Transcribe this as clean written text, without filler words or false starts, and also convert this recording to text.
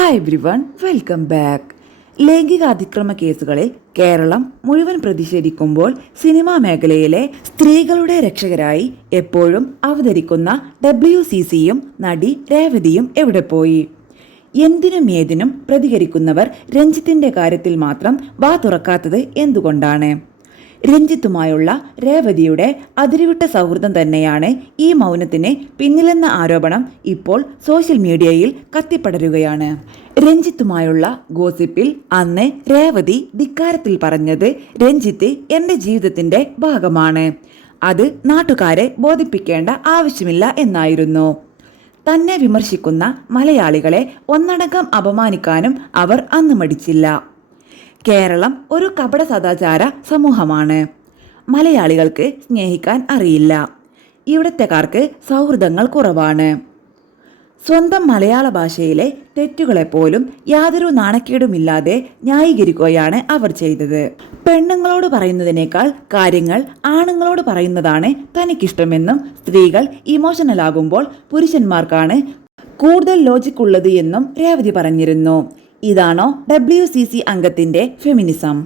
Hi everyone, welcome back. ലൈംഗിക അതിക്രമ കേസുകളിൽ കേരളം മുഴുവൻ പ്രതിഷേധിക്കുമ്പോൾ സിനിമാ മേഖലയിലെ സ്ത്രീകളുടെ രക്ഷകരായി എപ്പോഴും അവതരിക്കുന്ന WCCയും നടി രേവതിയും എവിടെ പോയി? എന്തിനും ഏതിനും പ്രതികരിക്കുന്നവർ രഞ്ജിത്തിന്റെ കാര്യത്തിൽ മാത്രം വാ തുറക്കാത്തത് എന്തുകൊണ്ടാണ്? രഞ്ജിത്തുമായുള്ള രേവതിയുടെ അതിരുവിട്ട സൗഹൃദം തന്നെയാണ് ഈ മൗനത്തിന് പിന്നിലെന്ന ആരോപണം ഇപ്പോൾ സോഷ്യൽ മീഡിയയിൽ കത്തിപ്പടരുകയാണ്. രഞ്ജിത്തുമായുള്ള ഗോസിപ്പിൽ അന്ന് രേവതി ധിക്കാരത്തിൽ പറഞ്ഞത് രഞ്ജിത്ത് എൻ്റെ ജീവിതത്തിൻ്റെ ഭാഗമാണ്, അത് നാട്ടുകാരെ ബോധിപ്പിക്കേണ്ട ആവശ്യമില്ല എന്നായിരുന്നു. തന്നെ വിമർശിക്കുന്ന മലയാളികളെ ഒന്നടങ്കം അപമാനിക്കാനും അവർ അന്ന് മടിച്ചില്ല. കേരളം ഒരു കപട സദാചാര സമൂഹമാണ്. മലയാളികൾക്ക് സ്നേഹിക്കാൻ അറിയില്ല. ഇവിടത്തെക്കാർക്ക് സൗഹൃദങ്ങൾ കുറവാണ്. സ്വന്തം മലയാള ഭാഷയിലെ തെറ്റുകളെപ്പോലും യാതൊരു നാണക്കേടുമില്ലാതെ ന്യായീകരിക്കുകയാണ് അവർ ചെയ്തത്. പെണ്ണുങ്ങളോട് പറയുന്നതിനേക്കാൾ കാര്യങ്ങൾ ആണുങ്ങളോട് പറയുന്നതാണ് തനിക്കിഷ്ടമെന്നും സ്ത്രീകൾ ഇമോഷണൽ ആകുമ്പോൾ പുരുഷന്മാർക്കാണ് കൂടുതൽ ലോജിക് ഉള്ളത് എന്നും രേവതി പറഞ്ഞിരുന്നു. ഇതാണോ WCC അംഗത്തിന്റെ ഫെമിനിസം?